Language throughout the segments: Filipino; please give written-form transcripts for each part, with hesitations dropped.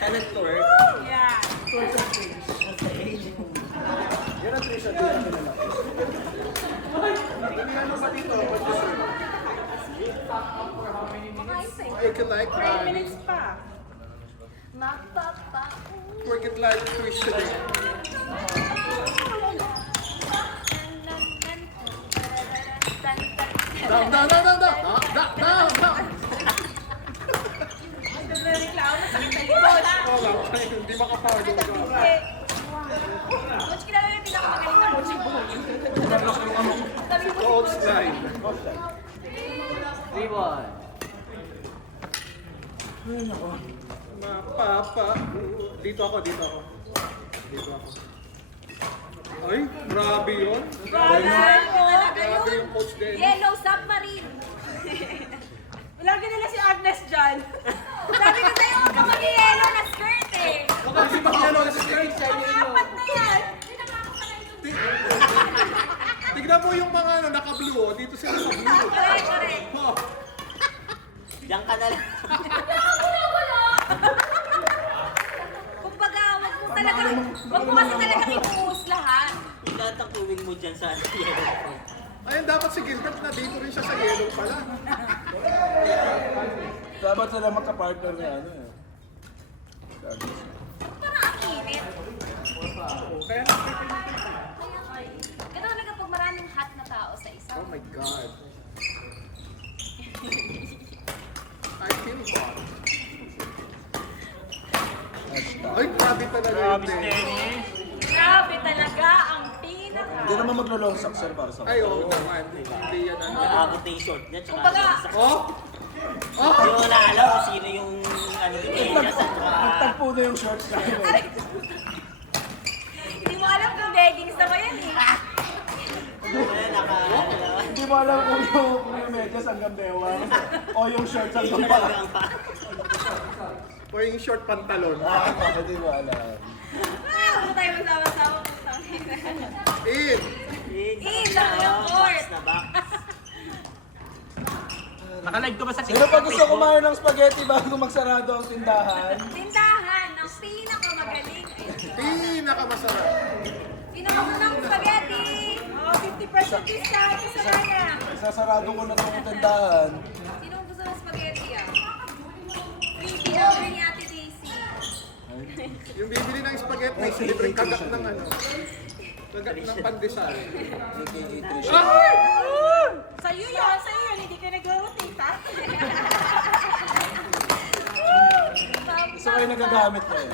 Saan nag-twerk? Yeah. Yan ang Trisha din ang nila. Ano ba dito? Work it like 3 minutes pa. Work it like Trisha din. Down. Nagreklamo, masakit na likod. Hindi makapower. Coach, kilala yung pinakamagaling na coach yung buhok. Sabi ko, Coach line. 3-1. Papa. Dito ako. Ay, grabe yun. talaga Grabe yun. yung coach din. Yellow submarine. Lagi nila si Agnes dyan. Sabi ko sa'yo, huwag ka mag-yellow na skirt eh. Baka si Bakano na si Skirt. Apat na yan. Tignan mo yung mga naka-blue. Oh. Dito sila sa blue. Correct. Oh. Diyan ka na lang. Kumbaga, wag mo kasi talagang ibuhos lahat. Lahat ang tuwing mo dyan sa yellow. Ayun, dapat si Gilbert na dito rin siya sa yellow pala. Dapat sila magka-partner na ano eh. Parang ang init. Kaya Ganun talaga pag maraming hot na tao sa isa. oh my God. I feel hot. Ay, grabe talaga yun eh. Grabe talaga ang pinaka. Hindi naman maglo-long socks sir para sa Ay, oo naman. Hindi yan ano. Nakakot na yung short niya. Tsaka Kumbaga, Oh? Oh? hindi mo na alam kung sino yung ano yung Elias at tsaka... Nagtagpo na yung shorts na yun. Hindi mo alam kung leggings na ba yan eh. Hindi mo alam kung yung medyas hanggang bewang o yung shorts hanggang pa. O yung short pantalon. Hindi mo alam. Huwag tayo magsama-sama putang. In! Lang yung court. Na ba? Naka-live ka ba sa Sino pa gusto kumain ng spaghetti bago magsarado ang tindahan? Tindahan ng pinakamagaling. Pinakamasarap. Sino ka munang spaghetti? Oh, 50% discount. Isa na niya. Sasarado ko na itong tindahan. Sino ang gusto ng spaghetti ah? Freebie order ni Ate Daisy. Yung bibili ng spaghetti, libreng kagat ng ano. Kagat ng pandesal. AKA Trisha. Ay! Sa'yo yun. Hindi ka nag-rotate ha? Gusto kayo nagagamit na yun.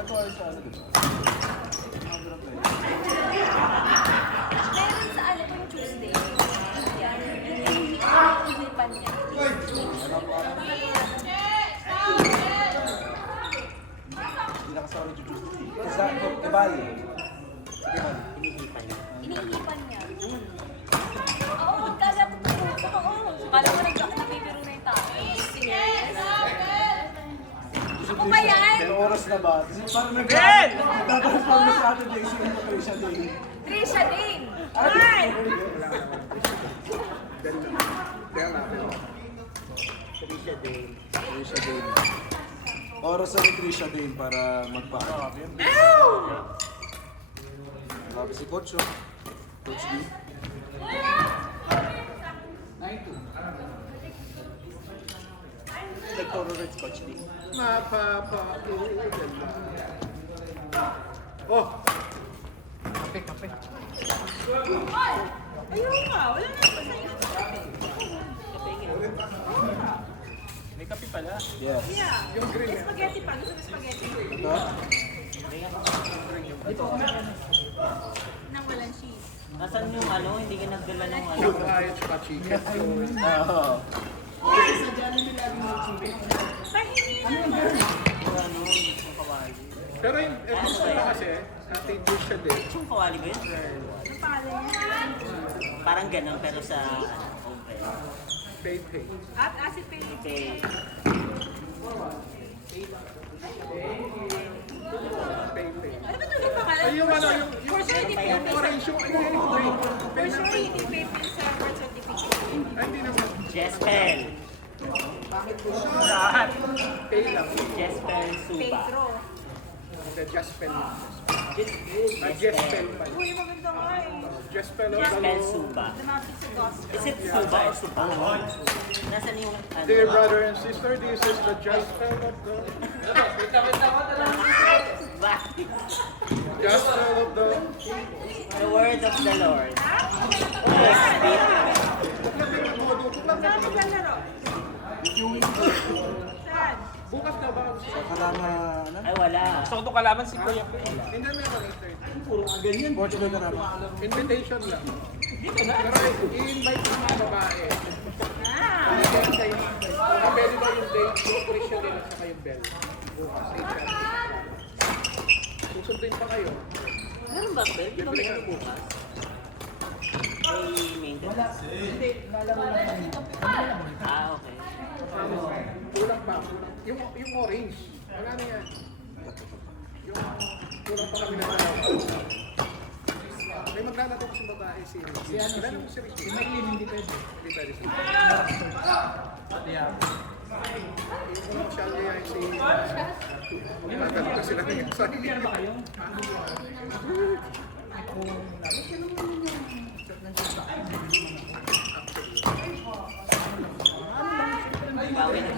Ito ay sa ano dito? Meron sa ano to yung Tuesday. Yan. Yung pan niya. Hindi nakasama yung juice. Sa Kebali. Hinihipan niya. Inihipan niya. Oo, magkagat. Oo. Kala ko nagbibiro na yung tao. Serious? Ako ba yan? Pero oras na ba? Kasi parang nagtatransform na sa atin Daisy into Trisha Day. Trisha Dane. Ay! Trisha Day. Trisha Day. Oras na ni Trisha Day para magpaano. Grabe si Coach, oh. Coach D. Nagturo rin si Coach D. Mapapaulan. Oh! Ayun nga, wala na pa sa'yo. May kape pala. Yes. Yeah. Yung green May spaghetti pa. Gusto mo spaghetti? Ito? Nang walang cheese. Nasaan yung ano? Hindi ka nagdala ng ano? Yung rice pa chicken. Oo. prestigious siya din. Yung kawali ba yun? Ano pangalan niya? Parang ganun, pero sa open. Pei-Pei. At Acid Pay. Okay. Pei-Pei. Ano ba talaga yung pangalan? Ay, yung For ano, sure. yung For sure, hindi Pay-Pay. orange yung green. For sure, hindi Pay-Pay sa birth certificate. Ay, hindi naman. Jespel. Lahat. Pei lang. Jespel Suba. Pedro. Hindi, Jaspel. Jespel. Jaspel pa. Uy, maganda nga eh. Jaspel of Jespel the Suba. Lumapit sa gospel. Is it Suba or Suba? Nasaan yung ano? Dear brother and sister, this is the Jaspel of the... Jaspel of the... The word of the Lord. Saan maglalaro? Saan? Bukas na ba? Karama, ano? Ay, wala. Gusto ko itong kalaban si Kuya P. Hindi meron later. Coach Boy Karama. Invitation lang. Pero i-invite ng mga babae. Ah! Pwede ba yung date? Yung Christian din at saka yung bell. Bukas. Susundin pa kayo. Meron ba, Bel? Di ba meron bukas? May maintenance? Ah, okay. Kulang pa. Yung orange. Wala na yan. Yung kulang pa kami na may maglalaro ko sa babae si ano? Wala naman si Ricky. Si Maylin hindi pwede. Hindi pwede si yung masyal niya si... Maglalaro ko sila ngayon. Sorry. Bawi na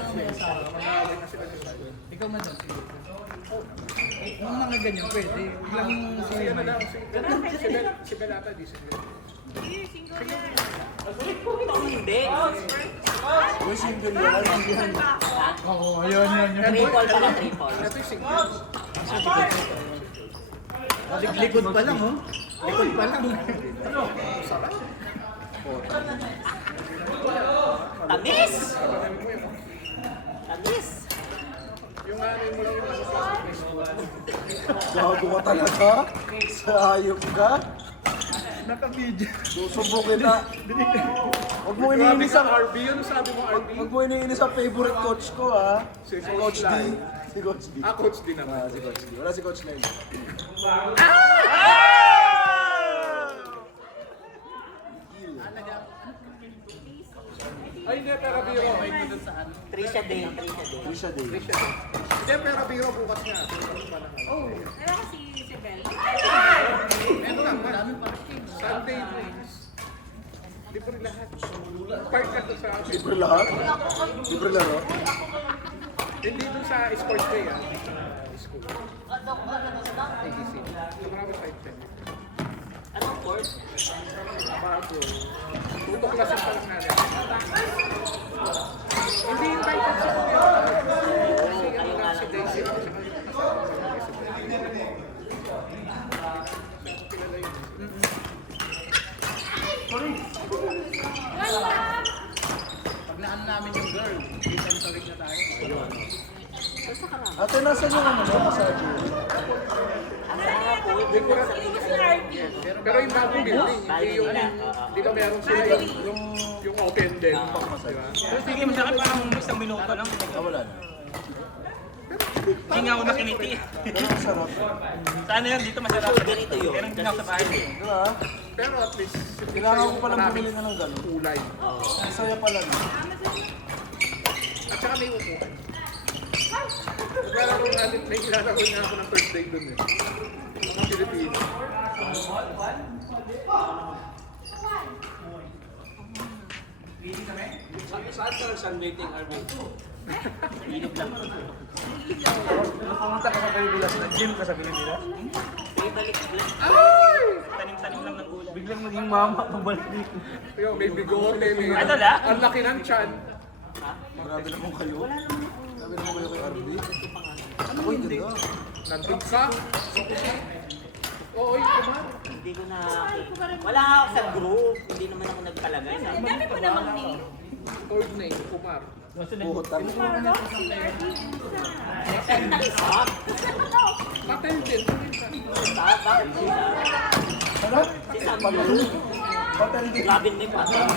sila. Ikaw madam. Yung mga ganyan, pwede. Lang Si ano daw, si Belata di single. Single yan. Ito hindi. Uy, single yan. Saan ba ako? Oo, ayun. Triple pala, triple. Ito yung single. Likod pa lang, oh. Likod pa lang. Sarap. Tamis! Kapanamin mo yun. Tamis! Yung ano mo lang yung nasa plastic na Gago ka talaga? Sayop ka? Naka-video. Susubukin na. Huwag mo Grabe iniinis ka, ang... RB. Ano sabi mo, RB? Huwag mo iniinis ang favorite coach ko, ha? Si Si Coach D. Lai. Si Coach D. Ah, coach din naman. Ah, si Coach D. Wala si Coach Lai. Ay, hindi, pero biro. Trisha Day. Trisha Day. Trisha Day. Trisha. Hindi, pero biro bukas nga. Oh, wala kasi si Bel. Ito lang, Sunday drinks. Libre lahat. Park ka to sa akin. Libre lahat? Libre laro? Hindi dun sa sports day, ah. Sa school. ADC. Marami sa ipsen. Anong course? Bago. Tutok klases pa lang natin. Hindi invited sa kuya. Kasi ano lang si Daisy. Sa kanya kasama sa kilala yun. Pag naano namin yung girl, decentering na tayo. Ate, nasan yung ano, massage? Hindi ko si RB. Pero yung bagong building, hindi yung... Di ba meron sila yung open din. Di ba? Pero sige, masakit parang isang minuto lang. Ah, wala na. Hindi nga ako nakiniti. Pero masarap. Sana yun, dito masarap. Ganito yun. Pero hindi ako sa bahay. Di ba? Pero at least, Kailangan ko palang maraming bumili na ng gano'n. kulay. Ang saya pala na. At saka may upuan. Naglalaro natin, may ilalaro na ako ng first day dun eh. Mga Pilipino. Saan ka sunbathing, RB? Ilog lang. Pumunta ka sa Pilipinas, nag-gym ka sa Pilipinas. May balik. Tanim-tanim lang ng ulam. Biglang maging mama, pabalik dito. Yung may bigote, may... Ano lang? Ang laki ng chan. Grabe naman kayo. Grabe naman kayo kay RB. Ako hindi. Nandun ka. Oo, yung kumain. Hindi ko na... Wala nga ako sa group. Hindi naman ako nagpalagay. Ang dami pa namang name. Third name, Kumar. Buhutan. Parang si RP. Stop! Patel din. Stop! Bakit sila? Ano? Si Sam yun. Hotel din. Robin ni Patel.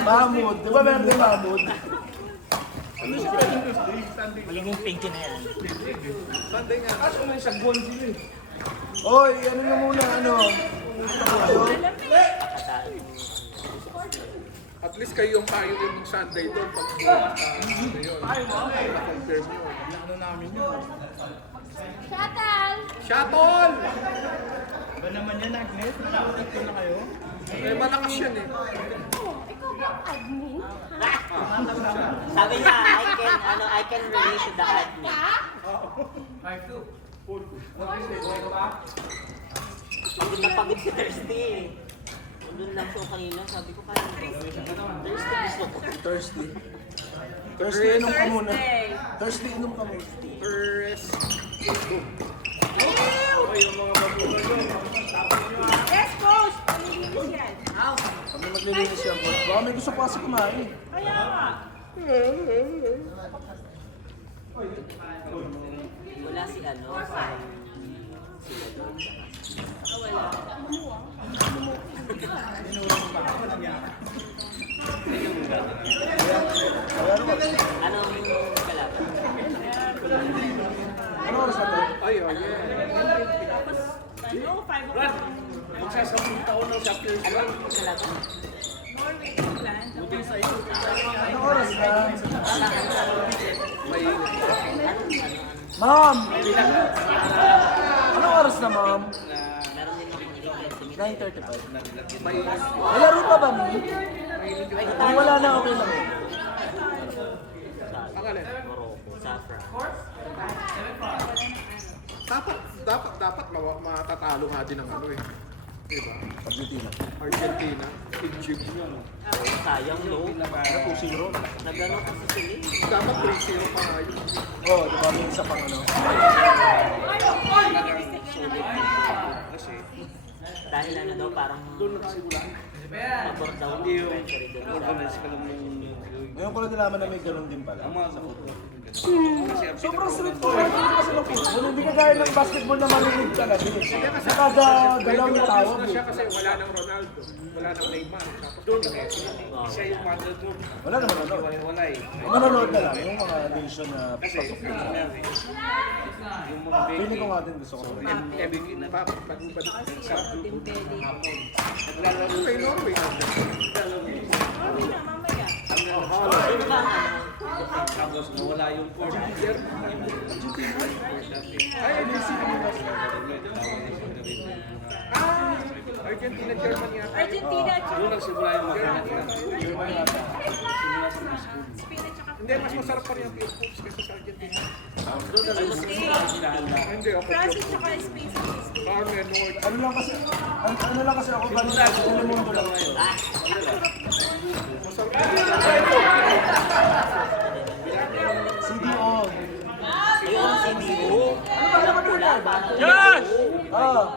Mahmud. Di ba meron din Mahmud? Magiging pinky na yan. Sunday nga. Oy, ano na muna, ano? At least kayo yung tayo yung Sunday doon pag ano yun. Na-confirm yun. Ano namin yun? Shuttle! Shuttle! Ba naman yan, Agnes? Nakakapit ko na kayo? Eh, malakas yan eh. Oh, ikaw ba ang admin? Sabi niya, I can relate to the admin. Pagod na pagod si Thursday eh. Doon lang siya kanina, sabi ko parang Thursday gusto ko. Thursday. Thursday, inom ka muna. Thursday, inom ka muna. First. Yes, coach! Palinis yan. Kami maglilinis yan, boss. Baka may gusto pa kasi kumain. Kaya nga. Wala si ano, sila doon. Anong kalaban? Ano oras na to? Ay, oh yeah. Ano? 5 o'clock. Magsasabong taon ng sa first one. Anong kalaban? Norway, England. Ano oras na? May Ma'am! Ano oras na, ma'am? Meron din akong 9:35. may May laro pa ba, ma'am? Kung wala na, okay lang. pangalan. Morocco, Safra. Dapat matatalo nga din ng ano eh. Diba? Argentina. Argentina, Egypt. Sayang no. Ano, 2-0? Nagano kasi sila eh. Dapat 3-0 pa nga yun. Oo, di ba? May isa pang ano. Kasi Dahil ano daw parang doon nagsimula. pabor daw ng Hindi yung referee doon sa organize ka lang yung Ngayon ko lang nalaman na may ganun din pala. ang mga sa football. Kasi ang Sobrang strict ko. Kasi ng football, hindi ka gaya ng basketball na malinig talaga. Sa kada galaw yung tawag. Na siya kasi wala nang Ronaldo, wala nang Neymar. Tapos doon na Messi. siya yung mother doon. Wala naman ano. Wala eh. Manonood na lang yung mga nation na Kasi pasok ano na. nangyari, yung mga Feeling ko nga din gusto ko. Every pag-ubad sa naglalaro kay Norway. Norway na, mamaya. Sino ba ang ano? tapos nawala yung fourth year. Ay, Messi. Argentina, Germany yata. Argentina, Doon tsaka nagsimula yung mga ganyan. Spain at tsaka Hindi, mas masarap pa rin ang Philippines kaysa sa Argentina. Tuesday. Hindi, ako France at tsaka Spain sa Tuesday. Carmen, North. Ano lang kasi ako kanina sa Telemundo lang. CDO. Ayun, si Dio. Ano ba naman Wala ba? Ah,